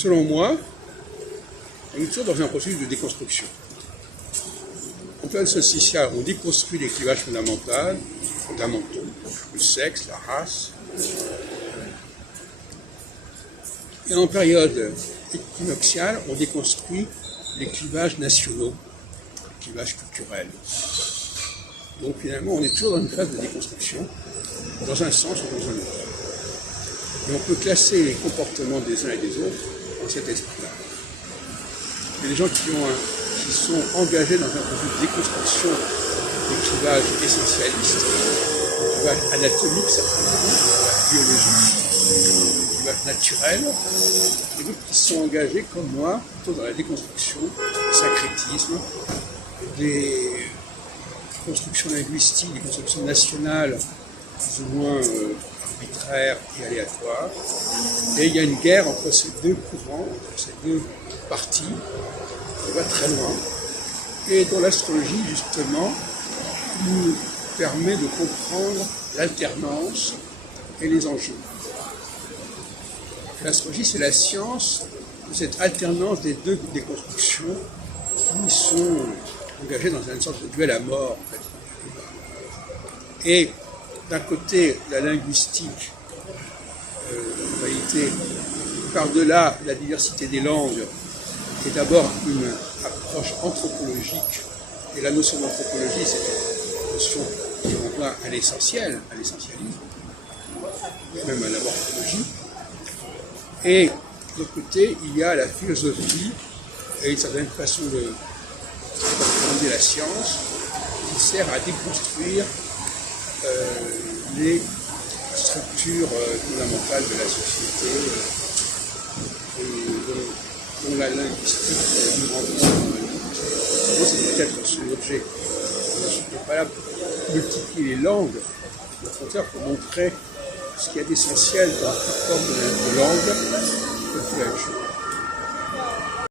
selon moi, on est toujours dans un processus de déconstruction. En plein social, on déconstruit les clivages fondamentaux, le sexe, la race. Et en période équinoxiale, on déconstruit les clivages nationaux, les clivages culturels. Donc finalement, on est toujours dans une phase de déconstruction, dans un sens ou dans un autre. Et on peut classer les comportements des uns et des autres dans cet esprit-là. Il y a des gens qui sont engagés dans un processus de déconstruction des clivages essentialistes, des clivages anatomiques certainement, des clivages biologiques, des clivages naturels, et d'autres qui sont engagés comme moi, plutôt dans la déconstruction, le syncrétisme, des constructions linguistiques, des constructions nationales, plus ou moins arbitraires et aléatoires. Et il y a une guerre entre ces deux courants, entre ces deux parties, qui va très loin, et dont l'astrologie, justement, nous permet de comprendre l'alternance et les enjeux. L'astrologie, c'est la science de cette alternance des deux déconstructions qui sont engagées dans une sorte de duel à mort, en fait. Et d'un côté, la linguistique, en réalité, par-delà la diversité des langues, est d'abord une approche anthropologique, et la notion d'anthropologie, c'est une notion qui renvoie à l'essentiel, à l'essentialisme, même à la morphologie. Et de l'autre côté, il y a la philosophie, et une certaine façon d'appréhender la science, qui sert à déconstruire les structures fondamentales de la société, dont la linguistique nous renvoie. C'est peut-être son objet. On n'est pas là pour multiplier les langues, mais au contraire pour montrer ce qu'il y a d'essentiel dans toute forme de langue, de culture.